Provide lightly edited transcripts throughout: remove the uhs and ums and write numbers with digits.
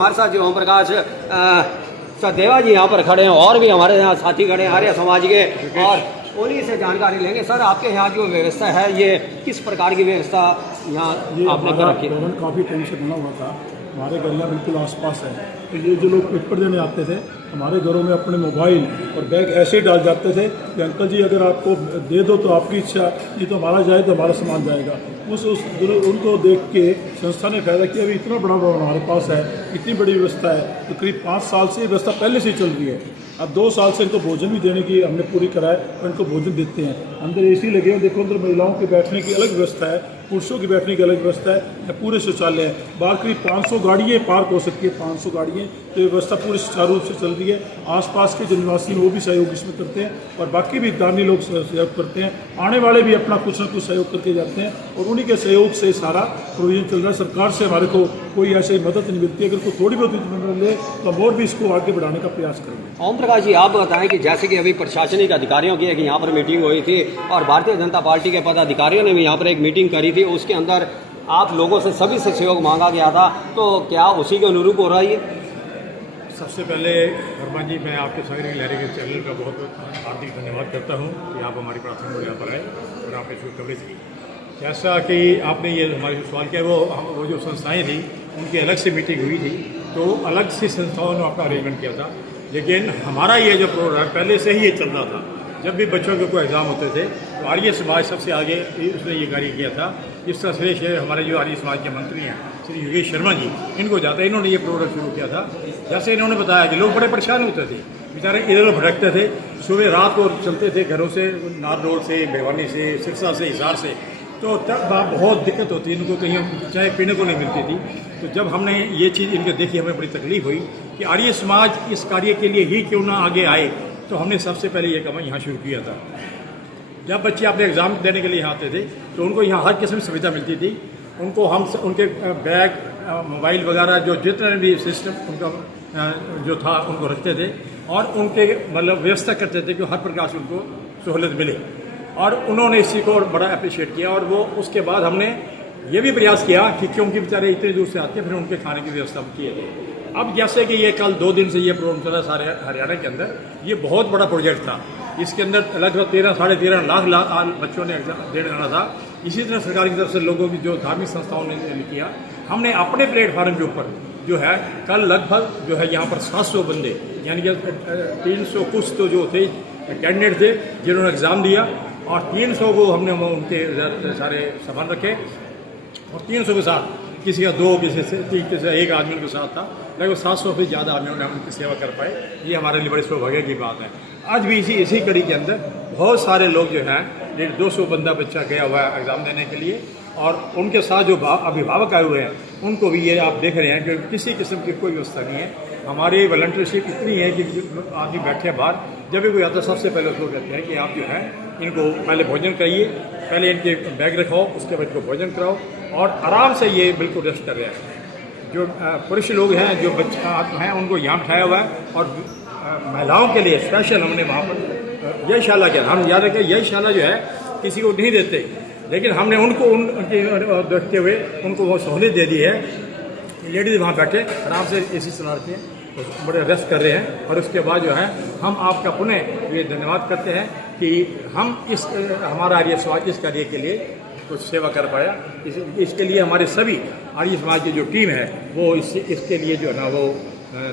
हमारे साथ जो ओम प्रकाश सचदेवा जी यहाँ पर खड़े हैं और भी हमारे यहाँ साथी खड़े हैं आर्य समाज के, और उन्हीं से जानकारी लेंगे। सर, आपके यहाँ जो व्यवस्था है ये किस प्रकार की व्यवस्था यहाँ आपने कर रखी है? काफ़ी टाइम से बना हुआ था, हमारे गलियाँ बिल्कुल आसपास है। तो ये जो लोग पेपर देने आते थे हमारे घरों में अपने मोबाइल और बैग ऐसे ही डाल जाते थे कि अंकल जी अगर आपको दे दो तो आपकी इच्छा, ये तो हमारा जाए तो हमारा सामान जाएगा। उनको देख के संस्था ने फायदा किया। अभी इतना बड़ा भवन हमारे पास है, इतनी बड़ी व्यवस्था है, तो करीब 5 साल से व्यवस्था पहले से ही चल रही है। अब 2 साल से इनको भोजन भी देने की हमने पूरी कराए और इनको भोजन देते हैं। अंदर एसी लगे हैं, देखो अंदर महिलाओं के बैठने की अलग व्यवस्था है, पुरुषों की बैठने की अलग व्यवस्था है, पूरे शौचालय है। बाहर करीब 500 गाड़ियाँ पार्क हो सकती है, 500 गाड़ियाँ। तो ये व्यवस्था पूरी सुचारू रूप से चल रही है। आसपास के जनवासी वो भी सहयोग इसमें करते हैं और बाकी भी दानी लोग सहयोग करते हैं। आने वाले भी अपना कुछ न कुछ सहयोग करके जाते हैं और उन्हीं के सहयोग से सारा प्रोविजन चल रहा है। सरकार से हमारे को कोई ऐसी मदद नहीं मिलती। अगर कोई थोड़ी बहुत मदद ले तो हम और भी इसको आगे बढ़ाने का प्रयास करेंगे। ओम प्रकाश जी, आप बताएं कि जैसे कि अभी प्रशासनिक अधिकारियों की एक यहाँ पर मीटिंग हुई थी और भारतीय जनता पार्टी के पदाधिकारियों ने भी यहाँ पर एक मीटिंग करी थी, उसके अंदर आप लोगों से सभी से सहयोग मांगा गया था, तो क्या उसी के अनुरूप हो रहा है? सबसे पहले वर्मा जी, मैं आपके सागरी लहरी के चैनल का बहुत बहुत हार्दिक धन्यवाद करता हूं कि आप हमारी प्रार्थना को यहाँ पर आए और आपने इसको कवरेज की। जैसा कि आपने ये हमारे जो सवाल किया, वो जो संस्थाएं थी उनकी अलग से मीटिंग हुई थी, तो अलग से संस्थाओं ने अपना अरेंजमेंट किया था। लेकिन हमारा ये जो प्रोग्राम पहले से ही ये चल रहा था। जब भी बच्चों के कोई एग्ज़ाम होते थे तो आर्य समाज सबसे आगे उसने ये कार्य किया था। इस तरह से हमारे जो आर्य समाज के मंत्री हैं श्री योगेश शर्मा जी, इनको जाता है, इन्होंने ये प्रोग्राम शुरू किया था। जैसे इन्होंने बताया कि लोग बड़े परेशान होते थे, बेचारे इधर उधर भटकते थे, सुबह रात को चलते थे घरों से, नार रोड से, भिवानी से, सिरसा से, हिसार से, तो तब बहुत दिक्कत होती, इनको कहीं चाय पीने को नहीं मिलती थी। तो जब हमने ये चीज़ इनको देखी, हमें बड़ी तकलीफ हुई कि आर्य समाज इस कार्य के लिए ही क्यों ना आगे आए। तो हमने सबसे पहले ये काम यहाँ शुरू किया था। जब बच्चे अपने एग्ज़ाम देने के लिए यहाँ आते थे तो उनको यहाँ हर किस्म की सुविधा मिलती थी। उनको हम उनके बैग, मोबाइल वगैरह जो जितने भी सिस्टम उनका जो था उनको रखते थे और उनके मतलब व्यवस्था करते थे कि हर प्रकार से उनको सहूलत मिले। और उन्होंने इसी को बड़ा अप्रिशिएट किया। और वो उसके बाद हमने ये भी प्रयास किया कि क्योंकि बेचारे इतने दूर से आते हैं, फिर उनके खाने की व्यवस्था किए थे। अब जैसे कि ये कल 2 दिन से ये प्रोग्राम चला सारे हरियाणा के अंदर, ये बहुत बड़ा प्रोजेक्ट था। इसके अंदर लगभग 13-13.5 लाख बच्चों ने एग्जाम देने जाना था। इसी तरह सरकार की तरफ से लोगों की जो धार्मिक संस्थाओं ने किया, हमने अपने प्लेटफार्म के ऊपर जो है कल लगभग जो है यहाँ पर 700 बंदे, यानी कि 300 कुछ तो जो थे कैंडिडेट थे जिन्होंने एग्ज़ाम दिया, और 300 को हमने उनके सारे सामान रखे और 300 के साथ किसी का 2, किसी से 3, किसी का 1 आदमी के साथ था, लगभग 700 से ज़्यादा आदमियों ने उनकी सेवा कर पाए। ये हमारे लिए बड़े सौभाग्य की बात है। आज भी इसी कड़ी के अंदर बहुत सारे लोग जो हैं, 150 बंदा बच्चा गया हुआ है एग्ज़ाम देने के लिए, और उनके साथ जो अभिभावक आए हुए हैं उनको भी ये आप देख रहे हैं कि किसी किस्म की कोई व्यवस्था नहीं है। हमारी वॉलंटियरशिप इतनी है कि आदमी बैठे हैं बाहर, जब भी कोई आता सबसे पहले उसको कहते हैं कि आप जो है इनको पहले भोजन कराइए, पहले इनके बैग रखाओ, उसके बाद इनको भोजन कराओ, और आराम से ये बिल्कुल रेस्ट कर रहे हैं। जो पुरुष लोग हैं, जो बच्चा हैं, उनको यहाँ बिठाया हुआ है। और महिलाओं के लिए स्पेशल हमने वहाँ पर यशशाला किया। हम याद रखें, यशशाला जो है किसी को नहीं देते, लेकिन हमने उनको उनके देखते हुए उनको वो सहूलियत दे दी है। लेडीज वहाँ बैठे आराम से एसी चला रखे हैं, तो बड़े रेस्ट कर रहे हैं। और उसके बाद जो है हम आपका पुनः ये धन्यवाद करते हैं कि हम हमारा आर्य समाज इस कार्य के लिए कुछ सेवा कर पाया। इसके लिए हमारे सभी आर्य समाज की जो टीम है वो इसके लिए जो है ना वो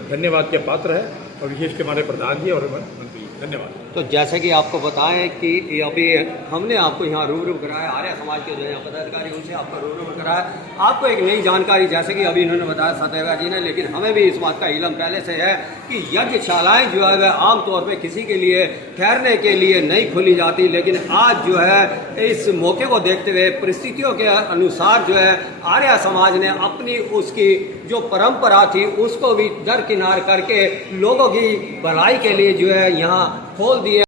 धन्यवाद के पात्र है, और विशेष के हमारे प्रधान जी और मंत्री, धन्यवाद। तो जैसे कि आपको बताएं कि अभी हमने आपको यहाँ रूबरू कराया, आर्य समाज के जो यहाँ पदाधिकारी उनसे आपको रूबरू कराया। आपको एक नई जानकारी, जैसे कि अभी इन्होंने बताया सचदेवा जी ने, लेकिन हमें भी इस बात का इल्म पहले से है कि यज्ञशालाएँ जो है वह आमतौर पर किसी के लिए ठहरने के लिए नहीं खोली जाती, लेकिन आज जो है इस मौके को देखते हुए परिस्थितियों के अनुसार जो है आर्य समाज ने अपनी उसकी जो परंपरा थी उसको भी दरकिनार करके लोगों की भलाई के लिए जो है यहाँ खोल दिए।